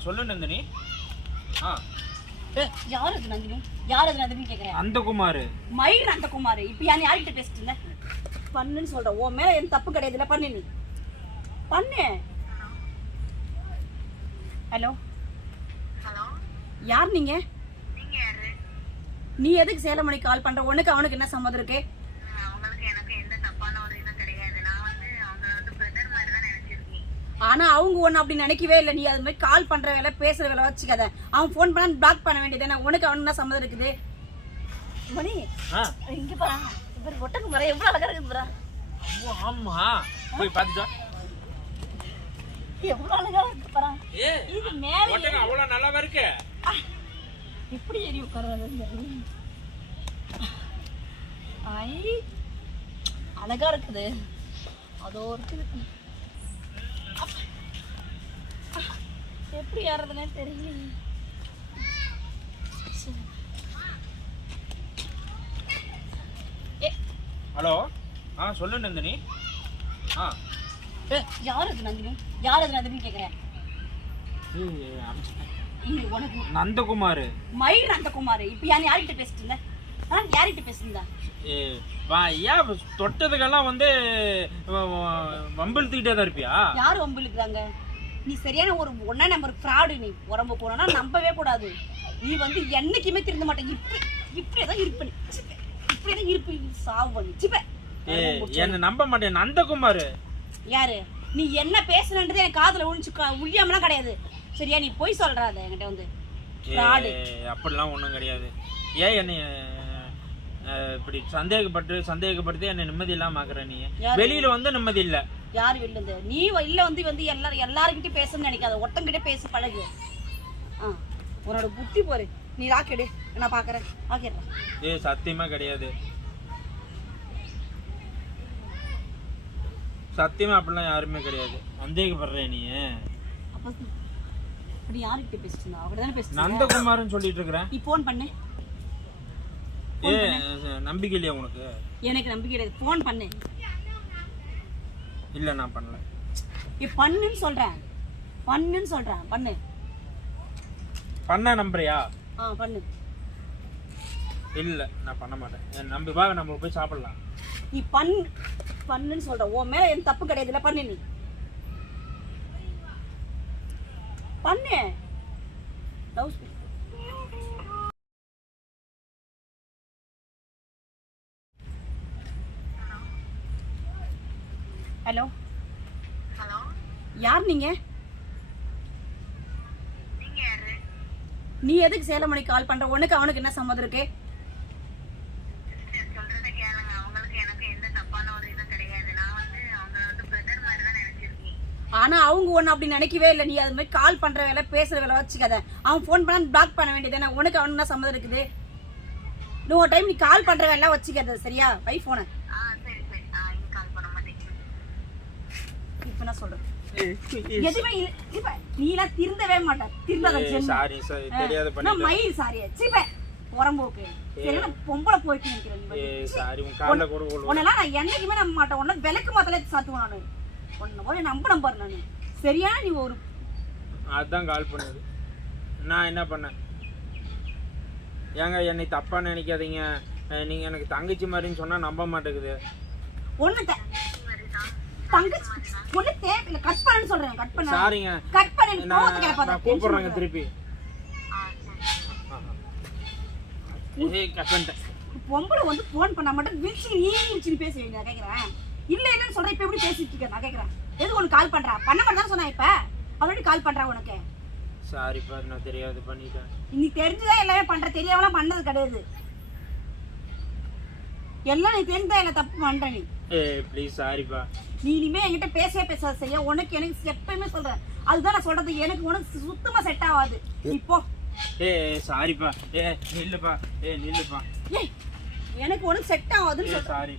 சொல்லு நந்தினி. ஆ. யார் அது நந்தினி? யார் அது நந்தினி கேக்குறேன். அந்த குமார் மயிர் அந்த குமார் இப்ப யார் யார்கிட்ட பேசிட்டு இருந்த? பண்ணுன்னு சொல்ற. உன் மேல எந்த தப்பு கிடையாதுல பண்ணு நீ. பண்ணு. ஹலோ. ஹலோ. யார் நீங்க? நீ எதுக்கு சேலமணி கால் பண்ற? உனக்கு அவனுக்கு என்ன சம்மதம் இருக்கு அஹ் அவங்களுக்கு எனக்கு எந்த தப்பான ஒரு இதுவும் கிடையாது நான் வந்து அவங்க வந்து பிரதர் மாதிரி தான் நினைச்சிருக்கேன் ஆனா அவங்க ஒண்ணு அப்படி நினைக்கவே இல்லை. நீ அது மாதிரி கால் பண்ற வேலை பேசுற வேலை வச்சுக்காத. அவன் ஃபோன் பண்ணா பிளாக் பண்ண வேண்டியது உனக்கு அவனுக்கு என்ன சம்மதம் இருக்குது? மணி இங்க பாரு இவர் ஒட்டக்கு மரம் எவ்வளவு அழகா இருக்குது பாரு. ஆமா போய் பார்த்துட்டா எவ்வளவு அழகா இருக்கு பாரு. இது மேல ஒட்டகம் அவ்வளவு நல்லாவா இருக்கு? எப்படி ஏறி உட்காருவாரு. ஐ அழகா இருக்குது. அதோ இருக்குது எப்படி ஏறதுனே தெரியல ஹலோ. ஆ சொல்லு நந்தினி. ஆ. யார் அது நந்தினி? யார் அது நந்தினி இங்க உனக்கு நந்தகுமார். மயிர் அந்த குமார் இப்ப யார் யார்கிட்ட பேசிட்டு இருந்த? ஆ யார்கிட்ட வா ஏன் தொட்டதுக்கெல்லாம் வந்து வம்பிழுத்துக்கிட்டே தான் இருப்பியா? யாரு வம்பிழுக்கிறாங்க? நீ சரியான ஒரு ஒன்னா நம்பர் ஃப்ராடு நீ உடம்பு போனா நம்பவே கூடாது. நீ வந்து என்னைக்குமே திருந்த மாட்டேன். இப்படி இப்படியேதான் இருப்ப நீ சிப்ப. இப்படியேதான் இருப்பு சாவு பண்ணி சிப்ப. என்ன நம்ப மாட்டேன். நந்தகுமார். யாரு? நீ என்ன பேசுனன்றது எனக்கு காதுல விழுந்து உள்ளியாமலாம் கிடையாது. சரியா நீ போய் சொல்றாத என்கிட்ட வந்து. ஃப்ராடு அப்படிலாம் ஒன்றும் கிடையாது. ஏன் என்னை இப்படி சந்தேகப்பட்டு சந்தேகப்படுத்தி என்னை நிம்மதி இல்லாம ஆக்குற நீ? வெளியில வந்து நிம்மதி இல்ல. யாரு வில்லுந்து நீ வ- இல்ல வந்து வந்து எல்லாரும் எல்லாருக்கிட்டையும் பேசணும்னு நினைக்காத. ஒருத்தங்கிட்ட பேசி பழகு. ஆ உன்னோட புத்தி போரு. நீ ராக்கெடு நான் பாக்குறேன். ராக்கெடுறேன் ஏ சத்தியமா கிடையாது. சத்தியமா அப்படிலாம் யாருமே கிடையாது. சந்தேகப்படுற நீ. அப்ப அப்படி யாருக்கிட்ட பேசிட்டு இருந்தா? அவர்தானே தானே பேசிட்டு நந்தகுமார்னு சொல்லிட்டு இருக்கிறேன். நீ ஃபோன் பண்ணு. ஏ நம்பிக்கை இல்லையா உனக்கு? எனக்கு நம்பிக்கை கிடையாது. ஃபோன் பண்ணு. இல்ல நான் பண்ணல. நீ பண்ணுன்னு சொல்றேன். பண்ணுன்னு சொல்றேன். பண்ணு. பண்ண நம்புறியா? ஆ பண்ணு. இல்ல நான் பண்ண மாட்டேன். என் நம்பி வா நம்ம போய் சாப்பிடலாம். நீ பண் பண்ணுன்னு சொல்ற. உன் மேல எந்த தப்பு கிடையாதுல பண்ணு நீ. பண்ணு. Love hello. ஹலோ. யார் நீங்க? நீங்க யாரு? நீ எதுக்கு சேலமணி கால் பண்ற? உனக்கு அவனுக்கு என்ன சம்மதம் இருக்கு? ஆனா அவங்க ஒண்ணு அப்படி நினைக்கவே இல்லை. நீ அது மாதிரி கால் பண்ற வேலை பேசுற வேலை வச்சுக்காத. அவன் ஃபோன் பண்ணா பிளாக் பண்ண வேண்டியது உனக்கு அவனுக்கு என்ன சம்மதம் இருக்குது? நீ ஒரு டைம் நீ கால் பண்ற வேலை வச்சுக்காத சரியா? வை போன ஆ சரி சரி ஆ இங்க கால் பண்ண மாட்டேங்க இப்ப நான் சொல்றேன். எதுவுமே இல்ல. இப்ப நீ எல்லாம் திருந்தவே மாட்டேன் திருந்தாத. சாரி சார் தெரியாத நான் பண்ணிட்டேன். மயில் சாரி சிப்ப புறம்போக்கு சரி நான் பொம்பளை போயிட்டு நிக்கிறேன். சாரி உன் காலில் கூட உன்னெல்லாம் நான் என்னைக்குமே நம்ப மாட்டேன். உன்ன விளக்கு மாத்தல சாத்துவேன் நானு. உன்னை போய் நம்ப நம்பாரு நானு. சரியா? நீ ஒரு அதான் கால் பண்ணது. நான் என்ன பண்ணேன்? ஏங்க என்னை தப்பா நினைக்காதீங்க. நீங்க எனக்கு தங்கச்சி மாதிரின்னு சொன்னா நம்ப மாட்டேங்குது. ஒண்ணு தங்கச்சி கட் சொல்றேன் கட் பண்ண. சாரிங்க கட் பண்ணி நான் கோவத்துக்கு நான் கிளப்பாத கூப்பிடுறேங்க திருப்பி. ஆ சரி. ஏய் கட் பண்ணிட்டேன். பொம்பளை வந்து ஃபோன் பண்ணா மட்டும் விழிச்சு நீ விழிச்சு பேசுவீங்க நான் கேக்குறேன். இல்ல இல்லன்னு சொல்றேன் இப்ப எப்படி பேசிட்டு இருக்க நான் கேக்குறேன். எது உனக்கு கால் பண்றா? பண்ண மாட்டேன்னு சொன்னா இப்ப? அவனுக்கு கால் பண்றா உனக்கு. சாரிப்பா நான் தெரியாது பண்ணிட்டேன். நீ தெரிஞ்சுதான் எல்லாமே பண்ற தெரியாமலாம் பண்ணது கிடையாது. எல்லாம் நீ தெரிஞ்சுதான் என்ன தப்பு பண்ற நீ. ஏய் ப்ளீஸ் சாரிப்பா நீ இனிமே என்கிட்ட பேசவே பேசாத செய்ய உனக்கு எனக்கு எப்பயுமே சொல்றேன். அதுதான் நான் சொல்றது. எனக்கு உனக்கு சுத்தமா செட் ஆகாது. இப்போ ஏய் சாரிப்பா. ஏ நில்லுப்பா. ஏ நில்லுப்பா. ஏய் எனக்கு உனக்கு செட் ஆகாதுன்னு ஏ சொல்றேன் சாரி.